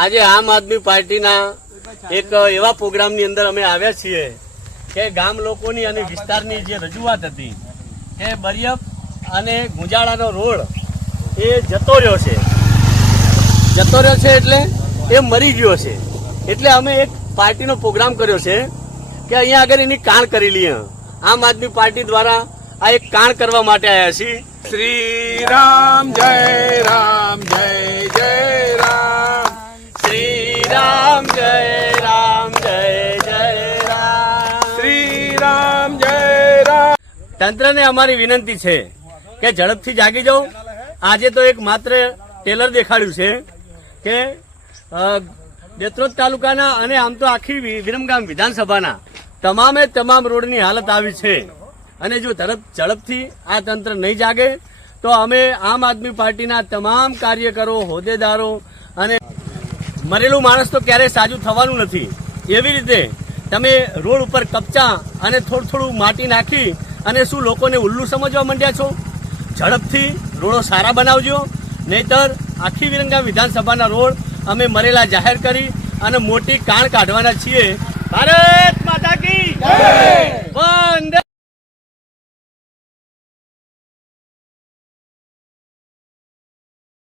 આજે આમ આદમી પાર્ટીના એક એવા પ્રોગ્રામની અંદર અમે આવ્યા છીએ કે ગામ લોકોની અને વિસ્તારની જે રજૂઆત હતી કે બરિયપ અને ગુંજાળાનો રોડ એ જતો રહ્યો છે. જતો રહ્યો છે એટલે એ મરી ગયો છે. એટલે અમે એક પાર્ટીનો પ્રોગ્રામ કર્યો છે કે અહીંયા આગળ એની કાણ કરી લઈએ. આમ આદમી પાર્ટી દ્વારા આ એક કાણ કરવા માટે આવ્યા છીએ. શ્રી રામ જય તંત્રને અમારી વિનંતી છે કે ઝડપથી જાગી જાઓ. આજે તો એક માત્ર ટેલર દેખાડ્યું છે કે બેત્રોદ તાલુકાના અને આમ તો આખી વિરમગામ વિધાનસભાના તમામે તમામ રોડની હાલત આવી છે. અને જો તરત ઝડપથી આ તંત્ર નહીં જાગે, તો અમે આમ આદમી પાર્ટીના તમામ કાર્યકરો, હોદ્દેદારો અને મરેલું માણસ તો ક્યારેય સાજું થવાનું નથી. એવી રીતે તમે રોડ ઉપર કપચા અને થોડું થોડું માટી નાખી અને શું લોકોને ઉલ્લુ સમજવા માંડ્યા છો? ઝડપથી રોડો સારા બનાવજો, નહીતર આખી વિરંગા વિધાનસભાના રોડ અમે મરેલા જાહેર કરી અને મોટી કાણ કાઢવાના છીએ. ભારત માતા